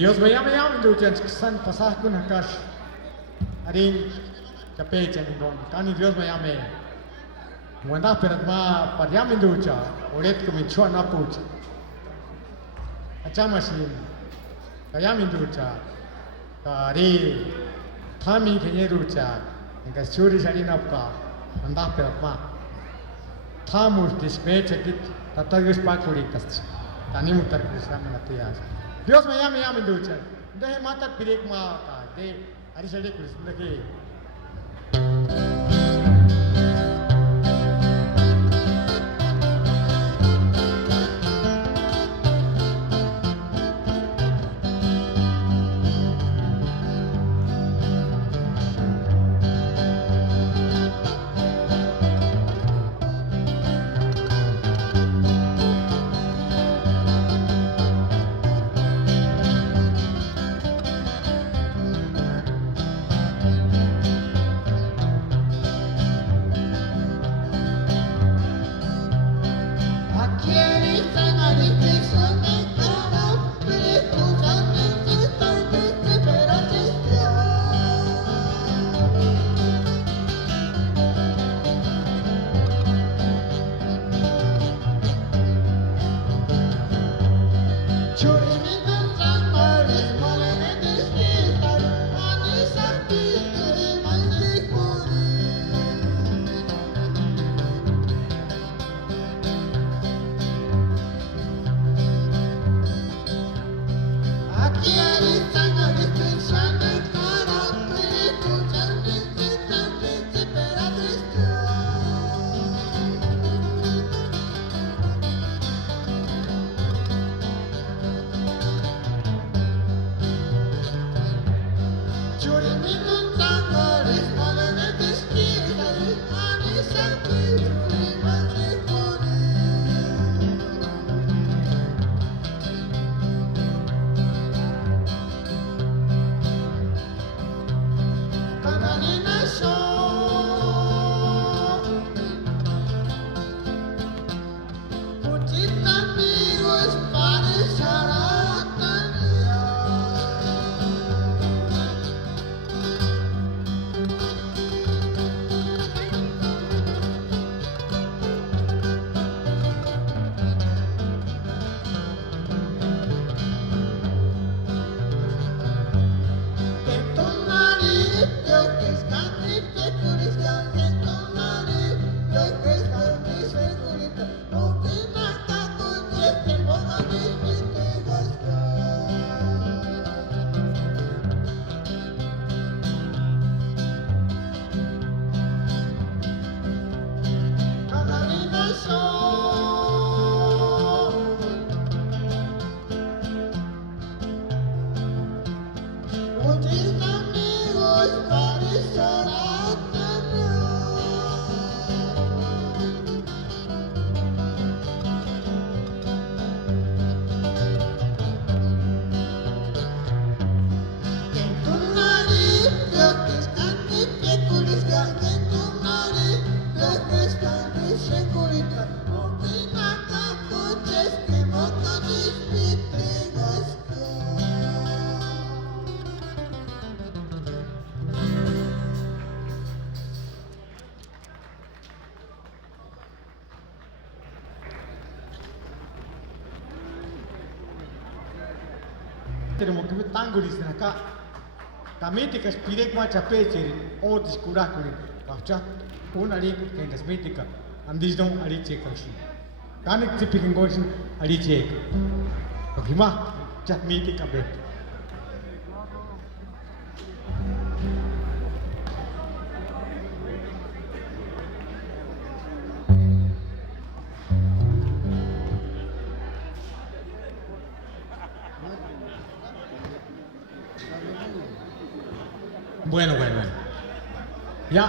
Dios mayam do jan san pasah kun hakas aring cape jan gon kani Dios mayam wanda perat ma paryam do cha oret ko mi chua na puch acha masin kayam do cha kari thami khenye do cha enga suri sari na pa wanda perat ma thamus dispatch kit tatagis pa kuri tas tani mutar krisam na tiyas Dios mayam inducha. Dahil matat pilik ma ka. De ari sali kulis lagi. tenemos que tan guris acá. También que spirek ma chapeche o discura kuri. Bacha un ari que en esmética. Andis dong ari check kasi. Kanik tipikin goisin ari check. Okima chat mítica bet. Bueno. Ya